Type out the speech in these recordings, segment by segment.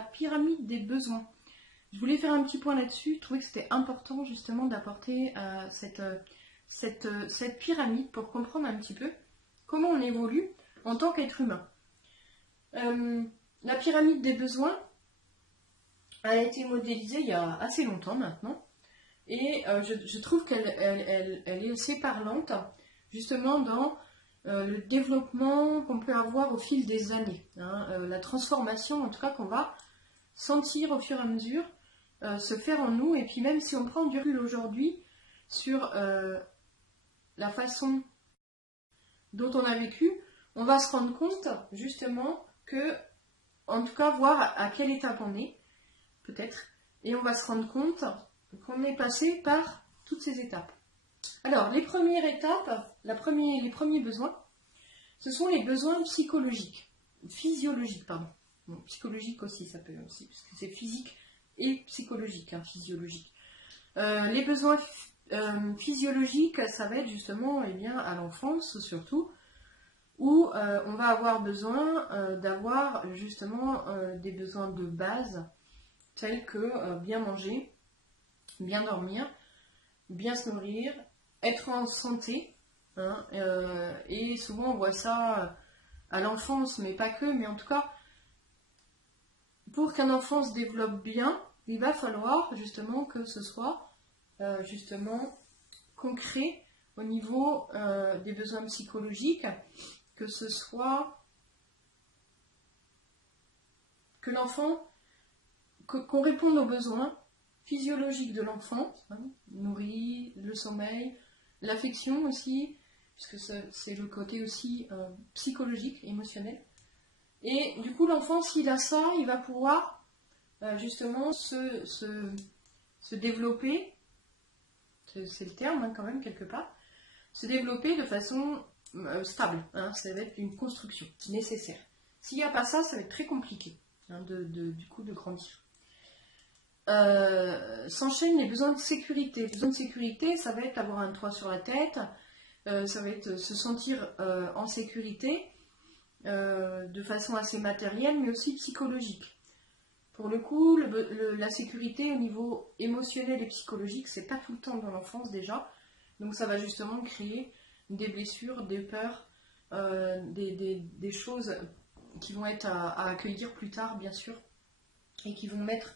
pyramide des besoins. Je voulais faire un petit point là-dessus, je trouvais que c'était important justement d'apporter cette pyramide pour comprendre un petit peu comment on évolue en tant qu'être humain. La pyramide des besoins a été modélisée il y a assez longtemps maintenant, et je trouve qu'elle est assez parlante justement dans le développement qu'on peut avoir au fil des années, la transformation en tout cas qu'on va sentir au fur et à mesure se faire en nous, et puis même si on prend du recul aujourd'hui sur la façon dont on a vécu, on va se rendre compte justement que, en tout cas voir à quelle étape on est, peut-être, et on va se rendre compte qu'on est passé par toutes ces étapes. Alors, les premières étapes, les premiers besoins, ce sont les besoins physiologiques, pardon. Bon, psychologique aussi, ça peut aussi, parce que c'est physique et psychologique, physiologique. Les besoins physiologiques, ça va être justement à l'enfance surtout, où on va avoir besoin d'avoir justement des besoins de base, tels que bien manger, bien dormir, bien se nourrir, être en santé, et souvent on voit ça à l'enfance, mais pas que, mais en tout cas, pour qu'un enfant se développe bien, il va falloir justement que ce soit justement concret au niveau des besoins psychologiques, que ce soit que l'enfant, qu'on réponde aux besoins physiologiques de l'enfant, nourrir, le sommeil, l'affection aussi, puisque c'est le côté aussi psychologique, émotionnel. Et du coup, l'enfant, s'il a ça, il va pouvoir justement se développer, c'est le terme quand même quelque part, se développer de façon stable. Ça va être une construction nécessaire. S'il n'y a pas ça, ça va être très compliqué du coup de grandir. S'enchaînent les besoins de sécurité. Les besoins de sécurité, ça va être avoir un toit sur la tête, ça va être se sentir en sécurité, de façon assez matérielle, mais aussi psychologique. Pour le coup, la sécurité au niveau émotionnel et psychologique, c'est pas tout le temps dans l'enfance déjà, donc ça va justement créer des blessures, des peurs, des choses qui vont être à accueillir plus tard, bien sûr, et qui vont mettre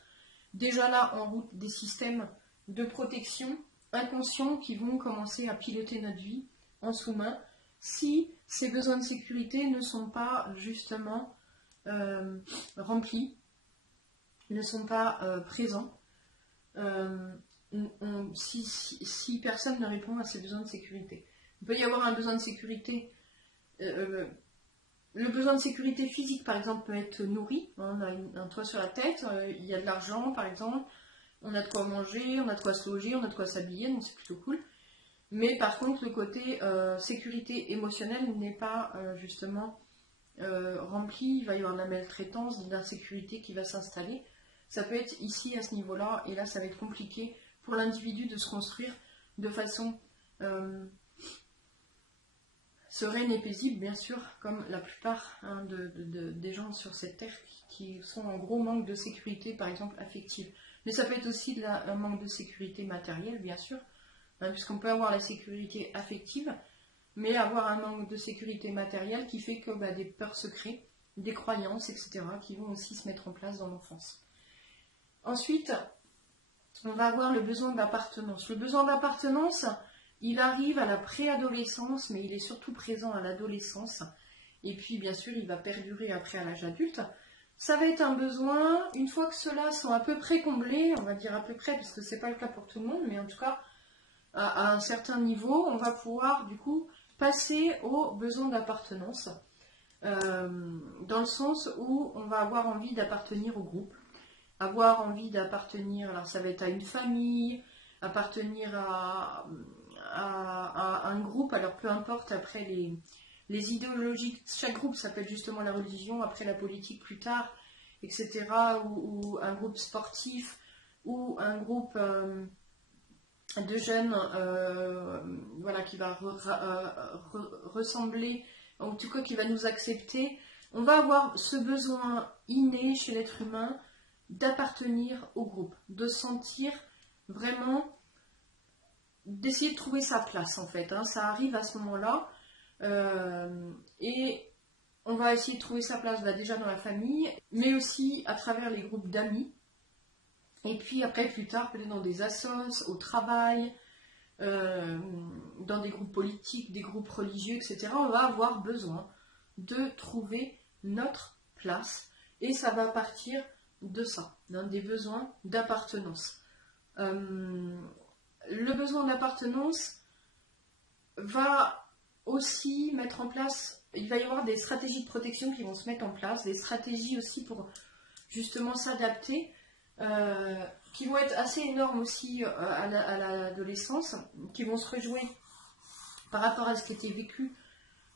déjà là en route des systèmes de protection inconscients qui vont commencer à piloter notre vie en sous-main, si ces besoins de sécurité ne sont pas justement remplis, ne sont pas présents, si personne ne répond à ces besoins de sécurité. Il peut y avoir un besoin de sécurité, le besoin de sécurité physique par exemple peut être nourri, on a un toit sur la tête, il y a de l'argent par exemple, on a de quoi manger, on a de quoi se loger, on a de quoi s'habiller, donc c'est plutôt cool. Mais par contre, le côté sécurité émotionnelle n'est pas justement rempli, il va y avoir de la maltraitance, de l'insécurité qui va s'installer. Ça peut être ici à ce niveau-là, et là ça va être compliqué pour l'individu de se construire de façon sereine et paisible, bien sûr, comme la plupart des gens sur cette terre qui sont en gros manque de sécurité, par exemple affective. Mais ça peut être aussi un manque de sécurité matérielle, bien sûr, puisqu'on peut avoir la sécurité affective, mais avoir un manque de sécurité matérielle qui fait que des peurs se créent, des croyances, etc., qui vont aussi se mettre en place dans l'enfance. Ensuite, on va avoir le besoin d'appartenance. Le besoin d'appartenance, il arrive à la préadolescence, mais il est surtout présent à l'adolescence. Et puis, bien sûr, il va perdurer après à l'âge adulte. Ça va être un besoin, une fois que ceux-là sont à peu près comblés, on va dire à peu près, parce que c'est pas le cas pour tout le monde, mais en tout cas, à un certain niveau, on va pouvoir, du coup, passer aux besoins d'appartenance. Dans le sens où on va avoir envie d'appartenir au groupe. Avoir envie d'appartenir, alors ça va être à une famille, appartenir à un groupe, alors peu importe après les idéologies, chaque groupe ça peut être justement la religion, après la politique plus tard, etc., ou un groupe sportif, ou un groupe de jeunes qui va ressembler, en tout cas qui va nous accepter. On va avoir ce besoin inné chez l'être humain d'appartenir au groupe, de sentir vraiment, d'essayer de trouver sa place en fait. Ça arrive à ce moment-là. Et on va essayer de trouver sa place déjà dans la famille, mais aussi à travers les groupes d'amis. Et puis après, plus tard, peut-être dans des assos, au travail, dans des groupes politiques, des groupes religieux, etc. On va avoir besoin de trouver notre place. Et ça va partir de ça, des besoins d'appartenance. Le besoin d'appartenance va aussi mettre en place, il va y avoir des stratégies de protection qui vont se mettre en place, des stratégies aussi pour justement s'adapter, qui vont être assez énormes aussi à l'adolescence, qui vont se rejouer par rapport à ce qui était vécu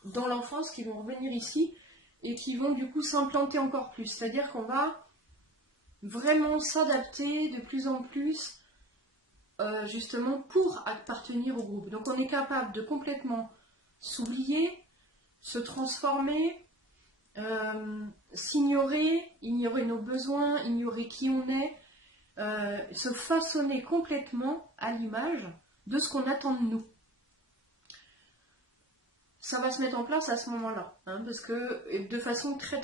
dans l'enfance, qui vont revenir ici et qui vont du coup s'implanter encore plus. C'est-à-dire qu'on va vraiment s'adapter de plus en plus justement pour appartenir au groupe. Donc on est capable de complètement s'oublier, se transformer, s'ignorer, ignorer nos besoins, ignorer qui on est, se façonner complètement à l'image de ce qu'on attend de nous. Ça va se mettre en place à ce moment-là, parce que de façon très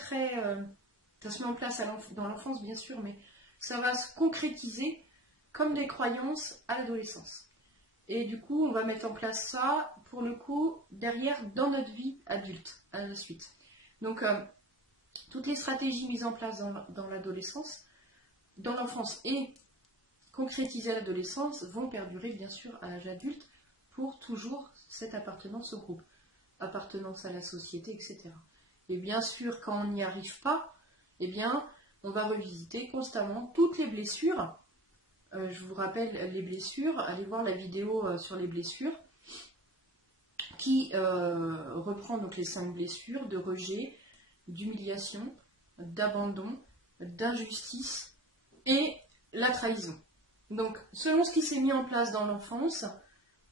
ça se met en place dans l'enfance bien sûr, mais ça va se concrétiser comme des croyances à l'adolescence. Et du coup, on va mettre en place ça, pour le coup, derrière, dans notre vie adulte, à la suite. Donc, toutes les stratégies mises en place dans l'adolescence, dans l'enfance et concrétisées à l'adolescence, vont perdurer, bien sûr, à l'âge adulte, pour toujours cette appartenance au groupe, appartenance à la société, etc. Et bien sûr, quand on n'y arrive pas, eh bien, on va revisiter constamment toutes les blessures. Je vous rappelle les blessures, allez voir la vidéo sur les blessures qui reprend donc les 5 blessures de rejet, d'humiliation, d'abandon, d'injustice et la trahison. Donc selon ce qui s'est mis en place dans l'enfance,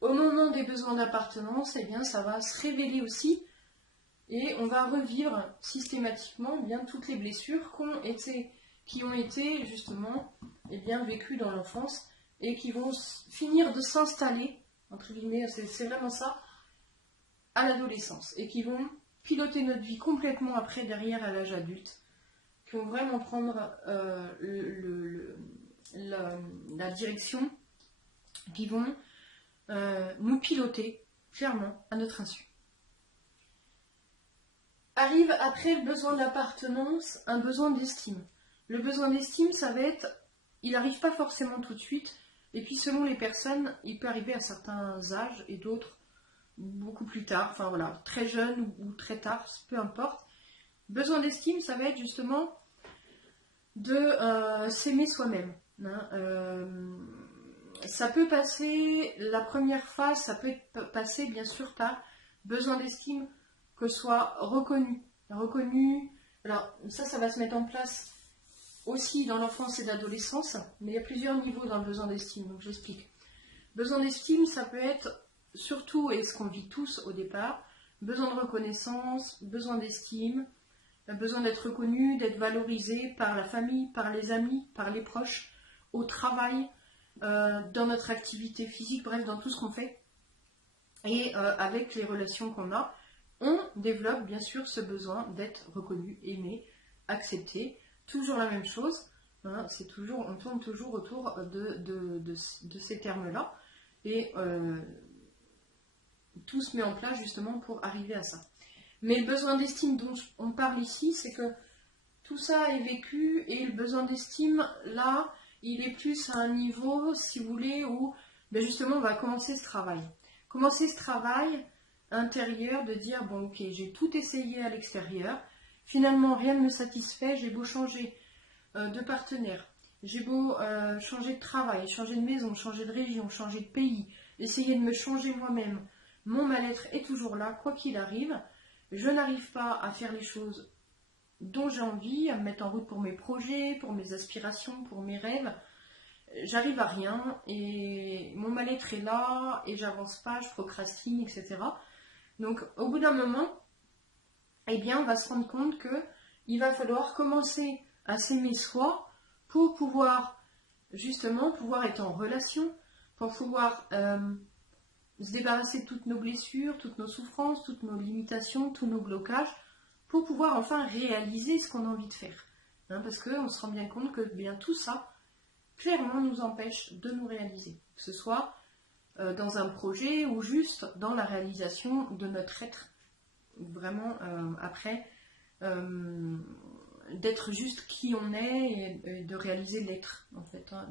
au moment des besoins d'appartenance, eh bien, ça va se révéler aussi et on va revivre systématiquement bien toutes les blessures qui ont été justement vécues dans l'enfance et qui vont finir de s'installer, entre guillemets, c'est vraiment ça, à l'adolescence, et qui vont piloter notre vie complètement après, derrière, à l'âge adulte, qui vont vraiment prendre la direction, qui vont nous piloter clairement à notre insu. Arrive après le besoin d'appartenance, un besoin d'estime. Le besoin d'estime, ça va être, il n'arrive pas forcément tout de suite, et puis selon les personnes, il peut arriver à certains âges et d'autres beaucoup plus tard, enfin voilà, très jeune ou très tard, peu importe. Besoin d'estime, ça va être justement de s'aimer soi-même. Ça peut passer, la première phase, ça peut passer bien sûr par besoin d'estime que soit reconnu. Alors ça va se mettre en place aussi dans l'enfance et l'adolescence, mais il y a plusieurs niveaux dans le besoin d'estime, donc j'explique. Besoin d'estime, ça peut être surtout, et ce qu'on vit tous au départ, besoin de reconnaissance, besoin d'estime, besoin d'être reconnu, d'être valorisé par la famille, par les amis, par les proches, au travail, dans notre activité physique, bref, dans tout ce qu'on fait. Et avec les relations qu'on a, on développe bien sûr ce besoin d'être reconnu, aimé, accepté. Toujours la même chose, c'est toujours, on tourne toujours autour de ces termes-là. Et tout se met en place justement pour arriver à ça. Mais le besoin d'estime dont on parle ici, c'est que tout ça est vécu et le besoin d'estime, là, il est plus à un niveau, si vous voulez, où justement on va commencer ce travail. Commencer ce travail intérieur de dire, bon ok, j'ai tout essayé à l'extérieur, finalement rien ne me satisfait, j'ai beau changer de partenaire, j'ai beau changer de travail, changer de maison, changer de région, changer de pays, essayer de me changer moi-même, mon mal-être est toujours là, quoi qu'il arrive, je n'arrive pas à faire les choses dont j'ai envie, à me mettre en route pour mes projets, pour mes aspirations, pour mes rêves, j'arrive à rien et mon mal-être est là et j'avance pas, je procrastine, etc. Donc au bout d'un moment, eh bien on va se rendre compte que il va falloir commencer à s'aimer soi pour pouvoir justement pouvoir être en relation, pour pouvoir se débarrasser de toutes nos blessures, toutes nos souffrances, toutes nos limitations, tous nos blocages, pour pouvoir enfin réaliser ce qu'on a envie de faire. Hein, parce qu'on se rend bien compte que bien tout ça, clairement, nous empêche de nous réaliser. Que ce soit dans un projet ou juste dans la réalisation de notre être. Vraiment, après, d'être juste qui on est et de réaliser l'être, en fait. Hein.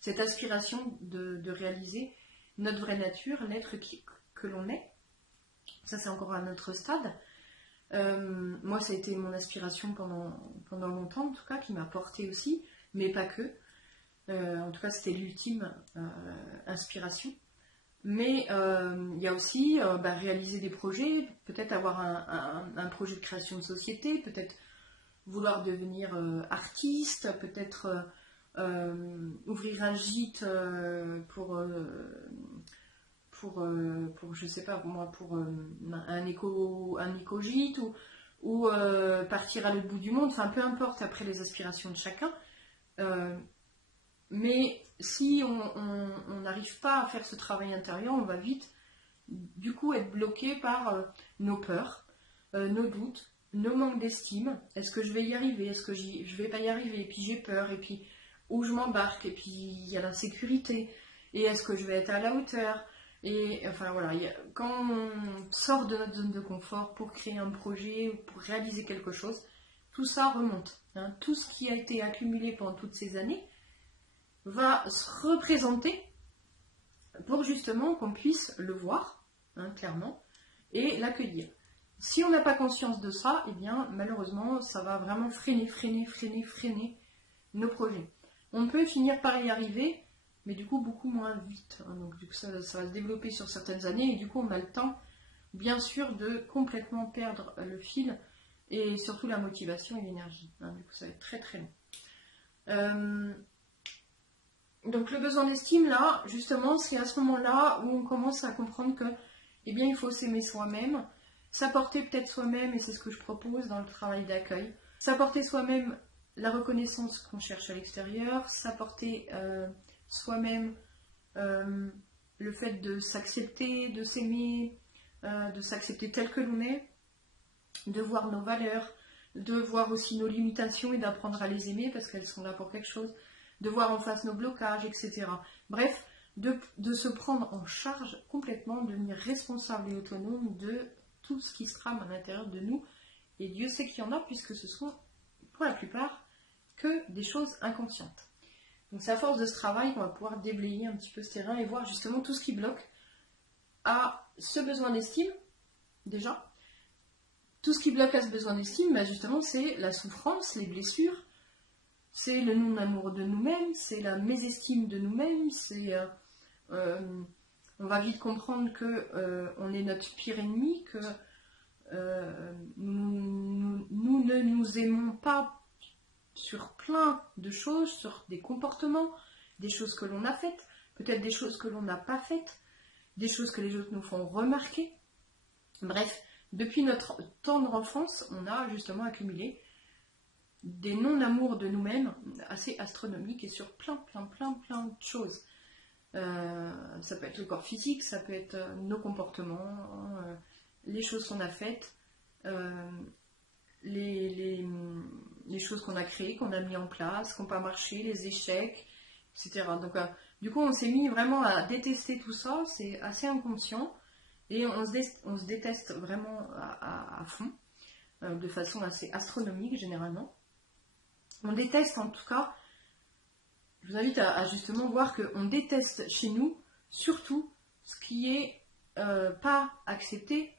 Cette aspiration de réaliser notre vraie nature, l'être que l'on est. Ça, c'est encore un autre stade. Moi, ça a été mon aspiration pendant longtemps, en tout cas, qui m'a porté aussi, mais pas que. En tout cas, c'était l'ultime inspiration. Mais il y a aussi réaliser des projets, peut-être avoir un projet de création de société, peut-être vouloir devenir artiste, peut-être ouvrir un gîte pour je sais pas moi, pour un éco-gîte ou partir à l'autre bout du monde, enfin peu importe après les aspirations de chacun. Mais si on n'arrive pas à faire ce travail intérieur, on va vite du coup être bloqué par nos peurs, nos doutes, nos manques d'estime. Est-ce que je vais y arriver? Est-ce que je vais pas y arriver? Et puis j'ai peur, et puis où je m'embarque, et puis il y a l'insécurité, et est-ce que je vais être à la hauteur? Et enfin voilà, quand on sort de notre zone de confort pour créer un projet ou pour réaliser quelque chose, tout ça remonte. Hein. Tout ce qui a été accumulé pendant toutes ces années va se représenter pour justement qu'on puisse le voir, hein, clairement, et l'accueillir. Si on n'a pas conscience de ça, eh bien malheureusement ça va vraiment freiner nos projets. On peut finir par y arriver, mais du coup beaucoup moins vite. Hein, donc du coup, ça va se développer sur certaines années, et du coup on a le temps, bien sûr, de complètement perdre le fil, et surtout la motivation et l'énergie. Hein, du coup ça va être très très long. Donc le besoin d'estime, là, justement, c'est à ce moment-là où on commence à comprendre que, eh bien, il faut s'aimer soi-même, s'apporter peut-être soi-même, et c'est ce que je propose dans le travail d'accueil, s'apporter soi-même la reconnaissance qu'on cherche à l'extérieur, s'apporter soi-même le fait de s'accepter, de s'aimer, de s'accepter tel que l'on est, de voir nos valeurs, de voir aussi nos limitations et d'apprendre à les aimer parce qu'elles sont là pour quelque chose, de voir en face nos blocages, etc. Bref, de se prendre en charge complètement, de devenir responsable et autonome de tout ce qui se trame à l'intérieur de nous. Et Dieu sait qu'il y en a, puisque ce sont, pour la plupart, que des choses inconscientes. Donc c'est à force de ce travail qu'on va pouvoir déblayer un petit peu ce terrain et voir justement tout ce qui bloque à ce besoin d'estime, déjà. Tout ce qui bloque à ce besoin d'estime, justement, c'est la souffrance, les blessures, c'est le non-amour de nous-mêmes, c'est la mésestime de nous-mêmes, on va vite comprendre que on est notre pire ennemi, que nous ne nous aimons pas sur plein de choses, sur des comportements, des choses que l'on a faites, peut-être des choses que l'on n'a pas faites, des choses que les autres nous font remarquer. Bref, depuis notre tendre enfance, on a justement accumulé des non-amours de nous-mêmes assez astronomiques et sur plein de choses. Ça peut être le corps physique, ça peut être nos comportements, les choses qu'on a faites, les choses qu'on a créées, qu'on a mis en place, qui n'ont pas marché, les échecs, etc. Donc du coup on s'est mis vraiment à détester tout ça, c'est assez inconscient, et on se déteste vraiment à fond, de façon assez astronomique généralement. On déteste en tout cas, je vous invite à justement voir qu'on déteste chez nous surtout ce qui est pas accepté,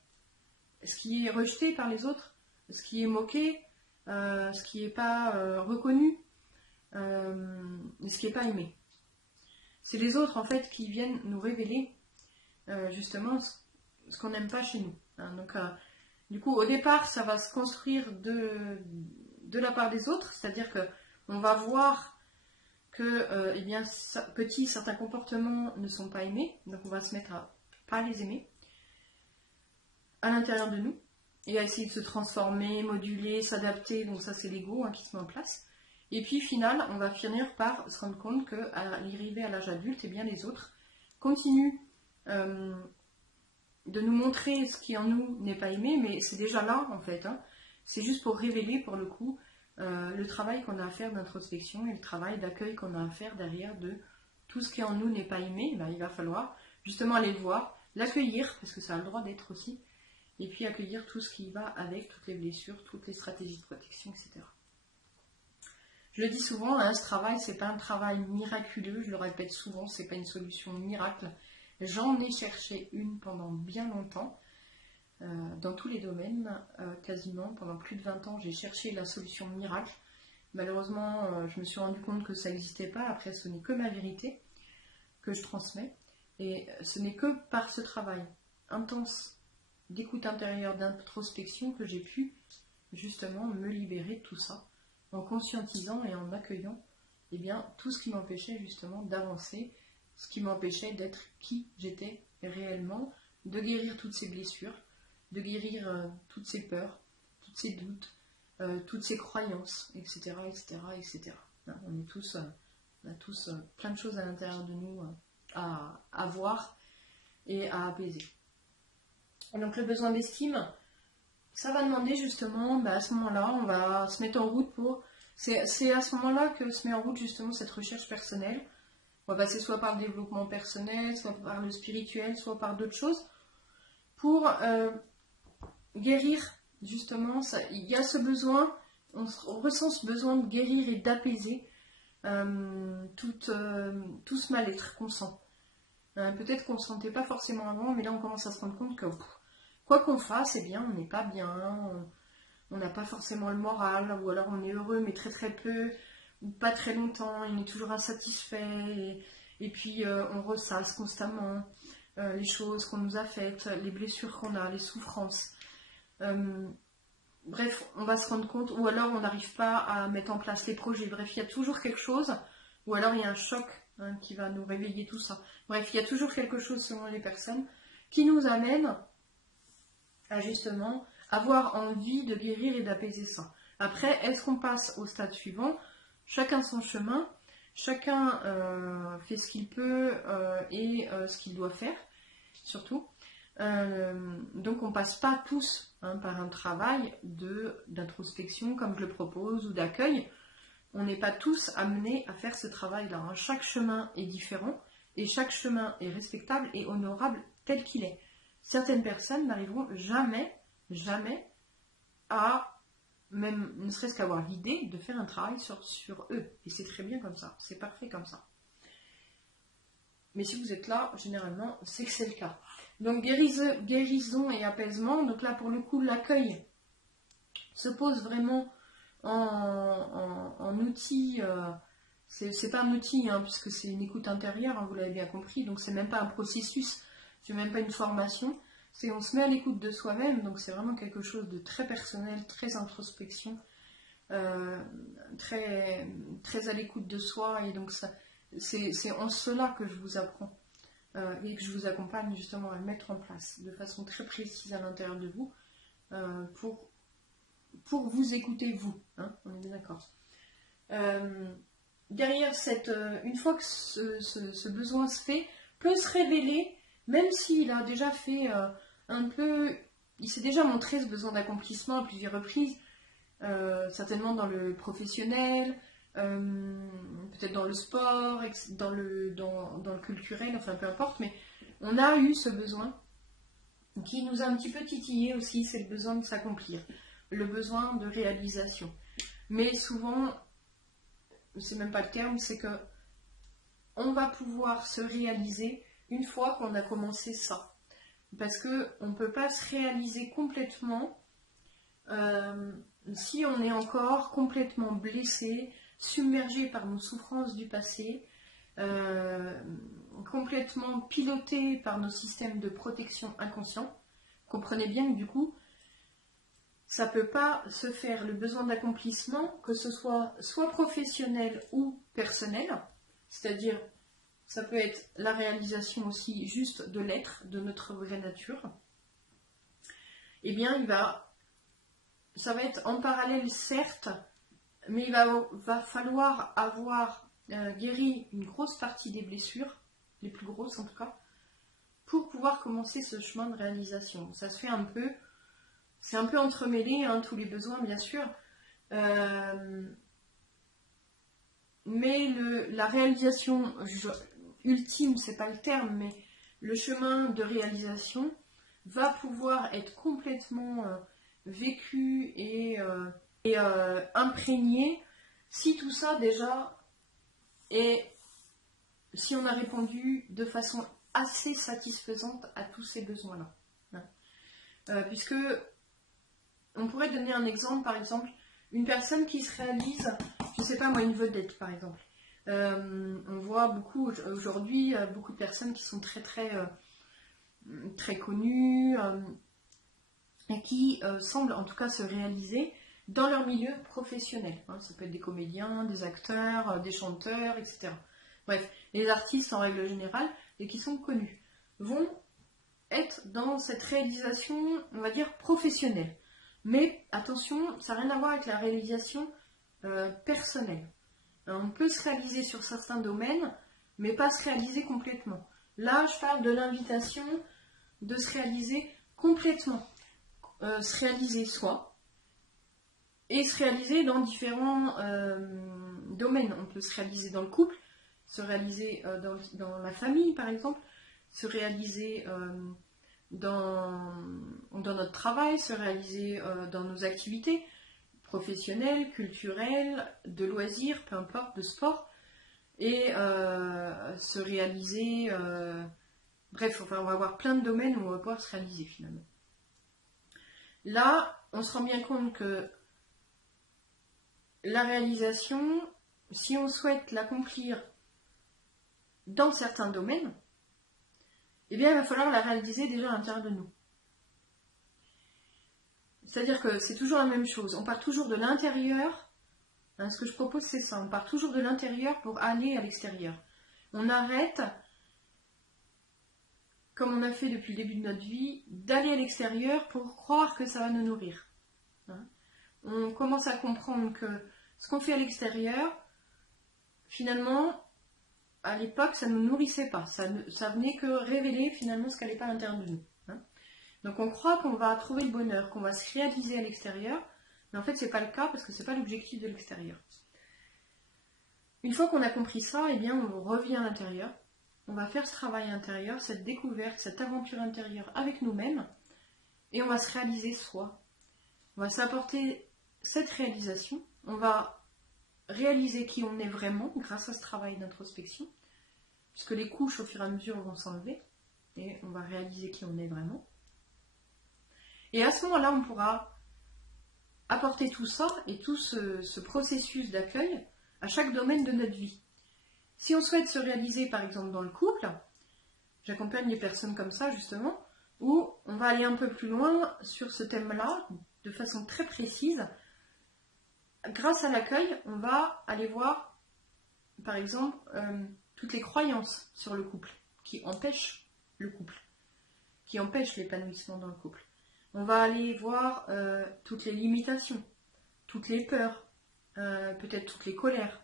ce qui est rejeté par les autres, ce qui est moqué, ce qui n'est pas reconnu, ce qui n'est pas aimé. C'est les autres en fait qui viennent nous révéler justement ce qu'on n'aime pas chez nous. Hein. Donc du coup au départ ça va se construire de la part des autres, c'est-à-dire que on va voir que eh bien, petit, certains comportements ne sont pas aimés, donc on va se mettre à pas les aimer à l'intérieur de nous et à essayer de se transformer, moduler, s'adapter. Donc ça c'est l'ego qui se met en place. Et puis, final, on va finir par se rendre compte qu'à l'arrivée à l'âge adulte, eh bien, les autres continuent de nous montrer ce qui en nous n'est pas aimé, mais c'est déjà là, en fait. Hein. C'est juste pour révéler, pour le coup, le travail qu'on a à faire d'introspection et le travail d'accueil qu'on a à faire derrière de tout ce qui en nous n'est pas aimé. Ben, il va falloir justement aller le voir, l'accueillir, parce que ça a le droit d'être aussi, et puis accueillir tout ce qui va avec, toutes les blessures, toutes les stratégies de protection, etc. Je le dis souvent, hein, ce travail, c'est pas un travail miraculeux, je le répète souvent, c'est pas une solution miracle. J'en ai cherché une pendant bien longtemps, dans tous les domaines, quasiment, pendant plus de 20 ans, j'ai cherché la solution miracle. Malheureusement, je me suis rendu compte que ça n'existait pas, après ce n'est que ma vérité que je transmets, et ce n'est que par ce travail intense d'écoute intérieure, d'introspection que j'ai pu justement me libérer de tout ça, en conscientisant et en accueillant eh bien, tout ce qui m'empêchait justement d'avancer, ce qui m'empêchait d'être qui j'étais réellement, de guérir toutes ces blessures, de guérir toutes ces peurs, tous ces doutes, toutes ces croyances, etc. etc., etc. On a tous plein de choses à l'intérieur de nous à voir et à apaiser. Et donc le besoin d'estime, ça va demander justement, à ce moment-là, on va se mettre en route pour... C'est à ce moment-là que se met en route justement cette recherche personnelle. On va passer soit par le développement personnel, soit par le spirituel, soit par d'autres choses, pour guérir justement. Il y a ce besoin, on ressent ce besoin de guérir et d'apaiser tout ce mal-être qu'on sent. Peut-être qu'on ne se sentait pas forcément avant, mais là on commence à se rendre compte que quoi qu'on fasse, eh bien, on n'est pas bien, on n'a pas forcément le moral, ou alors on est heureux, mais très très peu, ou pas très longtemps, on est toujours insatisfait, et puis on ressasse constamment les choses qu'on nous a faites, les blessures qu'on a, les souffrances. Bref, on va se rendre compte, ou alors on n'arrive pas à mettre en place les projets. Bref, il y a toujours quelque chose, ou alors il y a un choc qui va nous réveiller tout ça. Bref, il y a toujours quelque chose selon les personnes qui nous amène à justement avoir envie de guérir et d'apaiser ça. Après, est-ce qu'on passe au stade suivant? Chacun son chemin, chacun fait ce qu'il peut et ce qu'il doit faire, surtout. Donc on passe pas tous par un travail d'introspection comme je le propose ou d'accueil. On n'est pas tous amenés à faire ce travail-là. Chaque chemin est différent et chaque chemin est respectable et honorable tel qu'il est. Certaines personnes n'arriveront jamais à, même ne serait-ce qu'avoir l'idée de faire un travail sur eux. Et c'est très bien comme ça, c'est parfait comme ça. Mais si vous êtes là, généralement, c'est que c'est le cas. Donc guérison et apaisement, donc là pour le coup l'accueil se pose vraiment en outil, c'est pas un outil puisque c'est une écoute intérieure, vous l'avez bien compris, donc c'est même pas un processus, c'est même pas une formation, c'est on se met à l'écoute de soi-même, donc c'est vraiment quelque chose de très personnel, très introspection, très, très à l'écoute de soi, et donc ça, c'est en cela que je vous apprends et que je vous accompagne justement à le mettre en place de façon très précise à l'intérieur de vous pour vous écouter vous, on est bien d'accord. Derrière une fois que ce besoin se fait, peut se révéler, même s'il a déjà fait il s'est déjà montré ce besoin d'accomplissement à plusieurs reprises, certainement dans le professionnel, peut-être dans le sport, dans le culturel, enfin peu importe, mais on a eu ce besoin qui nous a un petit peu titillé aussi, c'est le besoin de s'accomplir, le besoin de réalisation. Mais souvent, c'est même pas le terme, c'est que on va pouvoir se réaliser une fois qu'on a commencé ça. Parce qu'on ne peut pas se réaliser complètement si on est encore complètement blessé, submergé par nos souffrances du passé, complètement piloté par nos systèmes de protection inconscients. Comprenez bien que du coup, ça ne peut pas se faire, le besoin d'accomplissement, que ce soit professionnel ou personnel, c'est-à-dire ça peut être la réalisation aussi juste de l'être, de notre vraie nature, eh bien ça va être en parallèle certes mais il va falloir avoir guéri une grosse partie des blessures, les plus grosses en tout cas, pour pouvoir commencer ce chemin de réalisation. Ça se fait un peu, c'est un peu entremêlé, hein, tous les besoins bien sûr, mais la réalisation ultime, c'est pas le terme, mais le chemin de réalisation va pouvoir être complètement vécu et imprégné si tout ça déjà est, si on a répondu de façon assez satisfaisante à tous ces besoins-là. Puisque on pourrait donner un exemple, par exemple, une personne qui se réalise, je sais pas moi, une vedette par exemple. On voit beaucoup aujourd'hui beaucoup de personnes qui sont très connues et qui semblent en tout cas se réaliser dans leur milieu professionnel. Ça peut être des comédiens, des acteurs, des chanteurs, etc. Bref, les artistes en règle générale et qui sont connus vont être dans cette réalisation, on va dire, professionnelle. Mais attention, ça n'a rien à voir avec la réalisation personnelle. On peut se réaliser sur certains domaines, mais pas se réaliser complètement. Là, je parle de l'invitation de se réaliser complètement. Se réaliser soi, et se réaliser dans différents domaines. On peut se réaliser dans le couple, se réaliser dans la famille par exemple, se réaliser dans notre travail, se réaliser dans nos activités professionnelles, culturelles, de loisirs, peu importe, de sport, et se réaliser, bref, enfin on va avoir plein de domaines où on va pouvoir se réaliser finalement. Là, on se rend bien compte que la réalisation, si on souhaite l'accomplir dans certains domaines, eh bien il va falloir la réaliser déjà à l'intérieur de nous. C'est-à-dire que c'est toujours la même chose, on part toujours de l'intérieur, hein, ce que je propose c'est ça, on part toujours de l'intérieur pour aller à l'extérieur. On arrête, comme on a fait depuis le début de notre vie, d'aller à l'extérieur pour croire que ça va nous nourrir. On commence à comprendre que ce qu'on fait à l'extérieur, finalement, à l'époque, ça ne nous nourrissait pas. Ça venait que révéler finalement ce qui n'allait pas à l'intérieur de nous. Donc on croit qu'on va trouver le bonheur, qu'on va se réaliser à l'extérieur, mais en fait, ce n'est pas le cas parce que ce n'est pas l'objectif de l'extérieur. Une fois qu'on a compris ça, eh bien, on revient à l'intérieur. On va faire ce travail intérieur, cette découverte, cette aventure intérieure avec nous-mêmes, et on va se réaliser soi. On va s'apporter cette réalisation, on va réaliser qui on est vraiment grâce à ce travail d'introspection, puisque les couches au fur et à mesure vont s'enlever, et on va réaliser qui on est vraiment. Et à ce moment-là, on pourra apporter tout ça et tout ce processus d'accueil à chaque domaine de notre vie. Si on souhaite se réaliser par exemple dans le couple, j'accompagne des personnes comme ça justement, où on va aller un peu plus loin sur ce thème-là, de façon très précise. Grâce à l'accueil, on va aller voir par exemple toutes les croyances sur le couple, qui empêchent le couple, qui empêchent l'épanouissement dans le couple. On va aller voir toutes les limitations, toutes les peurs, peut-être toutes les colères,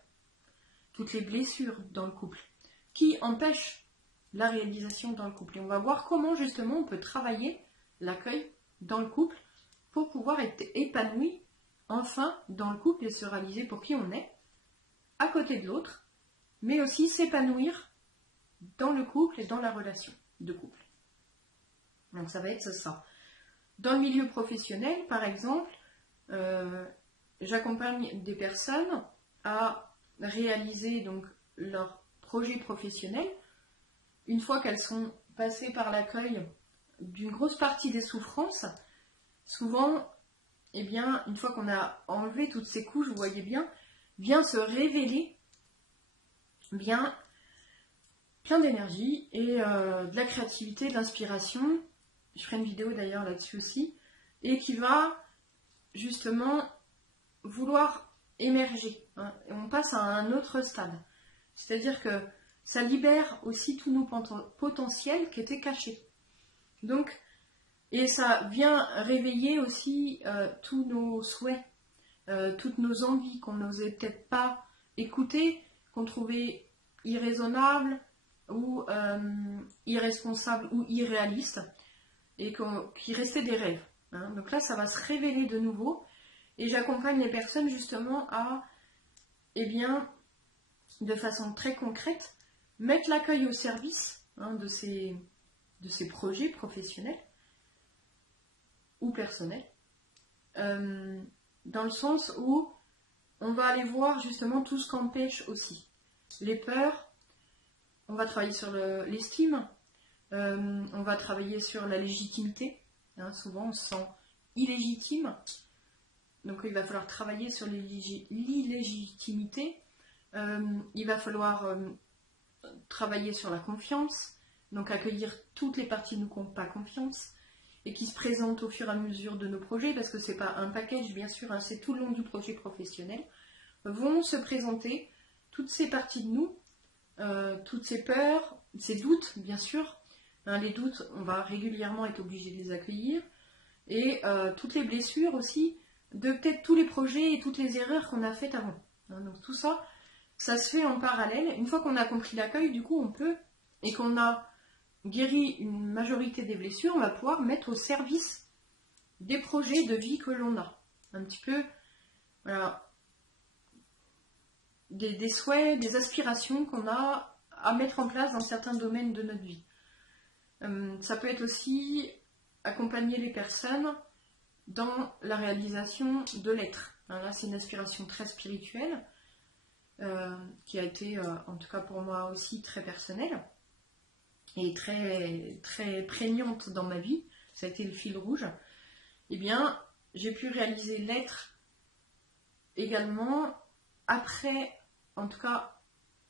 toutes les blessures dans le couple, qui empêchent la réalisation dans le couple. Et on va voir comment justement on peut travailler l'accueil dans le couple pour pouvoir être épanoui enfin dans le couple et se réaliser pour qui on est, à côté de l'autre, mais aussi s'épanouir dans le couple et dans la relation de couple. Donc ça va être ça. Dans le milieu professionnel, par exemple, j'accompagne des personnes à réaliser donc leur projet professionnel une fois qu'elles sont passées par l'accueil d'une grosse partie des souffrances. Souvent, eh bien, une fois qu'on a enlevé toutes ces couches, vous voyez bien, vient se révéler bien plein d'énergie et de la créativité, de l'inspiration. Je ferai une vidéo d'ailleurs là-dessus aussi, et qui va justement vouloir émerger. Et on passe à un autre stade. C'est-à-dire que ça libère aussi tous nos potentiels qui étaient cachés. Donc, et ça vient réveiller aussi tous nos souhaits, toutes nos envies qu'on n'osait peut-être pas écouter, qu'on trouvait irraisonnables ou irresponsables ou irréalistes et qui restaient des rêves. Hein. Donc là, ça va se révéler de nouveau et j'accompagne les personnes justement à, eh bien, de façon très concrète, mettre l'accueil au service de ces projets professionnels ou personnels, dans le sens où on va aller voir justement tout ce qu'empêche aussi. Les peurs, on va travailler sur l'estime, on va travailler sur la légitimité. Hein, souvent on se sent illégitime, donc il va falloir travailler sur l'illégitimité. Il va falloir travailler sur la confiance, donc accueillir toutes les parties de nous qui n'ont pas confiance et qui se présentent au fur et à mesure de nos projets, parce que c'est pas un package bien sûr, hein, c'est tout le long du projet professionnel, vont se présenter toutes ces parties de nous, toutes ces peurs, ces doutes bien sûr, hein, les doutes on va régulièrement être obligé de les accueillir, et toutes les blessures aussi, de peut-être tous les projets et toutes les erreurs qu'on a faites avant. Hein, donc tout ça, ça se fait en parallèle. Une fois qu'on a compris l'accueil, du coup on peut, et qu'on a guéri une majorité des blessures, on va pouvoir mettre au service des projets de vie que l'on a. Un petit peu, voilà, des souhaits, des aspirations qu'on a à mettre en place dans certains domaines de notre vie. Ça peut être aussi accompagner les personnes dans la réalisation de l'être. Là, c'est une aspiration très spirituelle, qui a été, en tout cas pour moi aussi, très personnelle et très, très prégnante dans ma vie. Ça a été le fil rouge. Eh bien, j'ai pu réaliser l'être également après, en tout cas,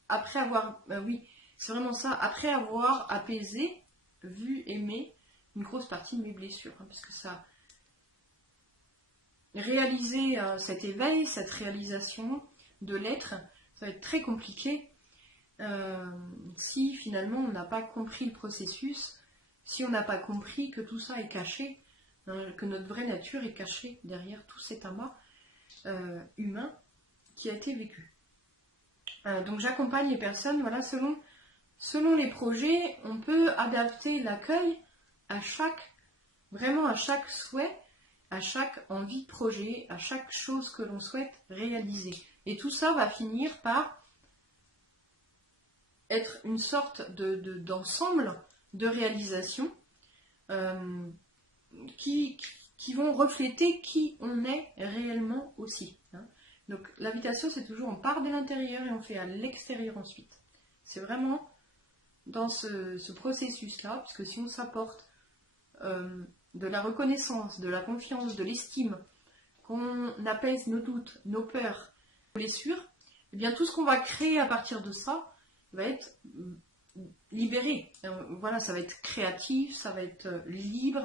après avoir, oui, c'est vraiment ça, après avoir apaisé, vu, aimé une grosse partie de mes blessures, hein, parce que ça, réaliser cet éveil, cette réalisation de l'être, ça va être très compliqué si finalement on n'a pas compris le processus, si on n'a pas compris que tout ça est caché, hein, que notre vraie nature est cachée derrière tout cet amas humain qui a été vécu. Donc j'accompagne les personnes, voilà, selon les projets, on peut adapter l'accueil à vraiment à chaque souhait, à chaque envie de projet, à chaque chose que l'on souhaite réaliser. Et tout ça va finir par être une sorte d'ensemble de réalisations qui vont refléter qui on est réellement aussi. Hein. Donc l'invitation, c'est toujours on part de l'intérieur et on fait à l'extérieur ensuite. C'est vraiment dans ce processus-là, parce que si on s'apporte de la reconnaissance, de la confiance, de l'estime, qu'on apaise nos doutes, nos peurs, nos blessures, et bien tout ce qu'on va créer à partir de ça va être libéré. Voilà, ça va être créatif, ça va être libre,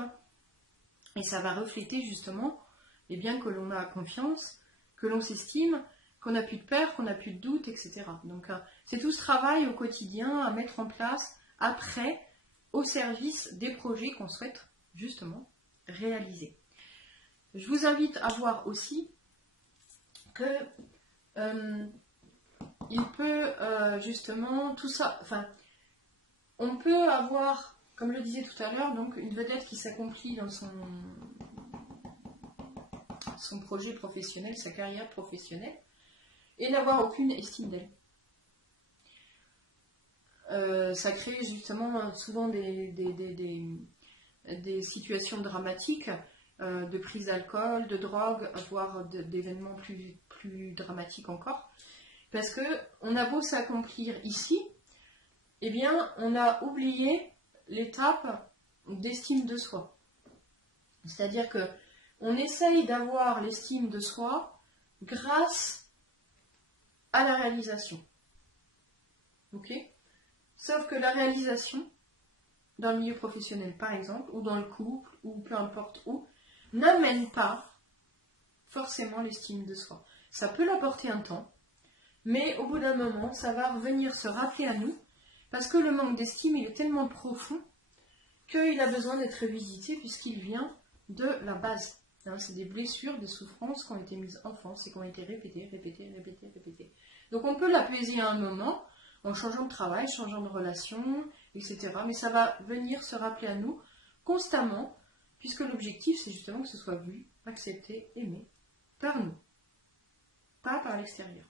et ça va refléter justement eh bien, que l'on a confiance, que l'on s'estime, qu'on n'a plus de peur, qu'on n'a plus de doute, etc. Donc c'est tout ce travail au quotidien à mettre en place après, au service des projets qu'on souhaite justement réaliser. Je vous invite à voir aussi que il peut justement tout ça, enfin on peut avoir, comme je le disais tout à l'heure, donc une vedette qui s'accomplit dans son projet professionnel, sa carrière professionnelle, et n'avoir aucune estime d'elle. Ça crée justement souvent des situations dramatiques, de prise d'alcool, de drogue, voire d'événements plus dramatiques encore. Parce que on a beau s'accomplir ici, eh bien on a oublié l'étape d'estime de soi. C'est-à-dire que on essaye d'avoir l'estime de soi grâce à la réalisation. Ok ? Sauf que la réalisation, dans le milieu professionnel par exemple, ou dans le couple, ou peu importe où, n'amène pas forcément l'estime de soi. Ça peut l'apporter un temps, mais au bout d'un moment, ça va revenir se rappeler à nous, parce que le manque d'estime, il est tellement profond qu'il a besoin d'être revisité, puisqu'il vient de la base. Hein, c'est des blessures, des souffrances qui ont été mises enfance et qui ont été répétées. Donc on peut l'apaiser à un moment, en changeant de travail, changeant de relation, etc. Mais ça va venir se rappeler à nous constamment, puisque l'objectif c'est justement que ce soit vu, accepté, aimé par nous, pas par l'extérieur.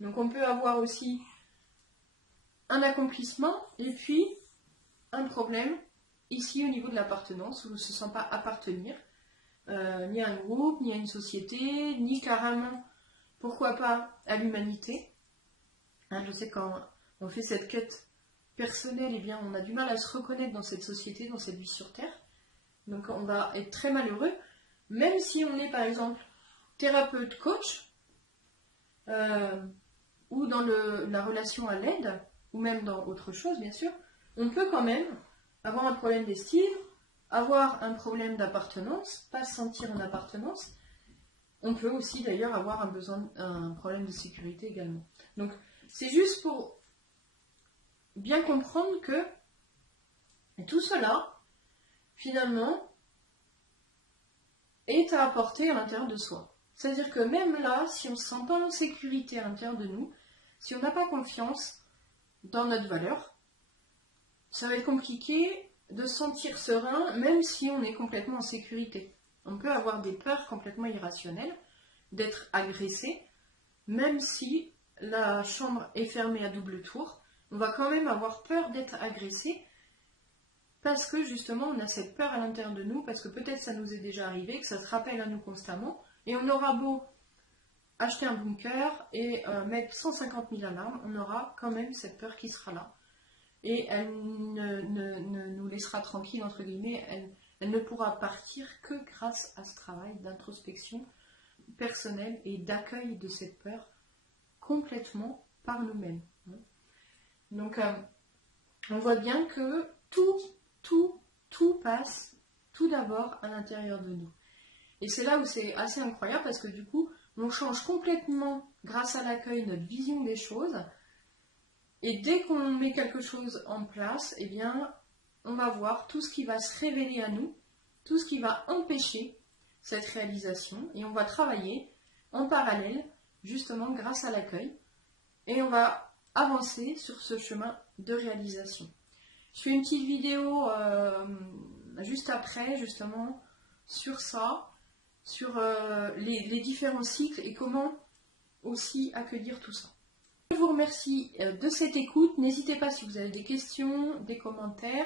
Donc on peut avoir aussi un accomplissement et puis un problème ici au niveau de l'appartenance, où on ne se sent pas appartenir, ni à un groupe, ni à une société, ni carrément, pourquoi pas, à l'humanité. Hein, je sais quand on fait cette quête personnelle, eh bien, on a du mal à se reconnaître dans cette société, dans cette vie sur Terre. Donc on va être très malheureux, même si on est par exemple thérapeute, coach, ou dans la relation à l'aide, ou même dans autre chose bien sûr, on peut quand même avoir un problème d'estime, avoir un problème d'appartenance, pas se sentir en appartenance. On peut aussi d'ailleurs avoir un problème de sécurité également. Donc c'est juste pour bien comprendre que tout cela, finalement, est à apporter à l'intérieur de soi. C'est-à-dire que même là, si on ne se sent pas en sécurité à l'intérieur de nous, si on n'a pas confiance dans notre valeur, ça va être compliqué de se sentir serein, même si on est complètement en sécurité. On peut avoir des peurs complètement irrationnelles, d'être agressé, même si la chambre est fermée à double tour, on va quand même avoir peur d'être agressé, parce que justement on a cette peur à l'intérieur de nous, parce que peut-être ça nous est déjà arrivé, que ça se rappelle à nous constamment, et on aura beau acheter un bunker et mettre 150 000 alarmes, on aura quand même cette peur qui sera là. Et elle ne nous laissera tranquille, entre guillemets, elle ne pourra partir que grâce à ce travail d'introspection personnelle et d'accueil de cette peur complètement par nous-mêmes. Donc on voit bien que tout passe tout d'abord à l'intérieur de nous. Et c'est là où c'est assez incroyable, parce que du coup, on change complètement, grâce à l'accueil, notre vision des choses. Et dès qu'on met quelque chose en place, eh bien, on va voir tout ce qui va se révéler à nous, tout ce qui va empêcher cette réalisation, et on va travailler en parallèle, justement grâce à l'accueil, et on va avancer sur ce chemin de réalisation. Je fais une petite vidéo juste après, justement, sur ça, sur les différents cycles et comment aussi accueillir tout ça. Je vous remercie de cette écoute. N'hésitez pas si vous avez des questions, des commentaires.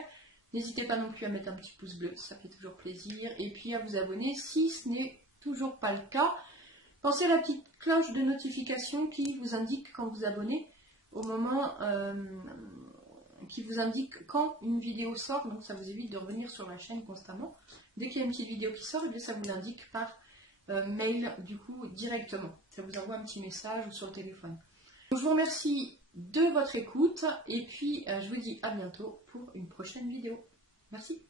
N'hésitez pas non plus à mettre un petit pouce bleu, ça fait toujours plaisir. Et puis à vous abonner si ce n'est toujours pas le cas. Pensez à la petite cloche de notification qui vous indique quand vous abonnez, au moment qui vous indique quand une vidéo sort. Donc ça vous évite de revenir sur la chaîne constamment. Dès qu'il y a une petite vidéo qui sort, eh bien, ça vous l'indique par mail du coup directement. Ça vous envoie un petit message ou sur le téléphone. Donc, je vous remercie de votre écoute et puis je vous dis à bientôt pour une prochaine vidéo. Merci.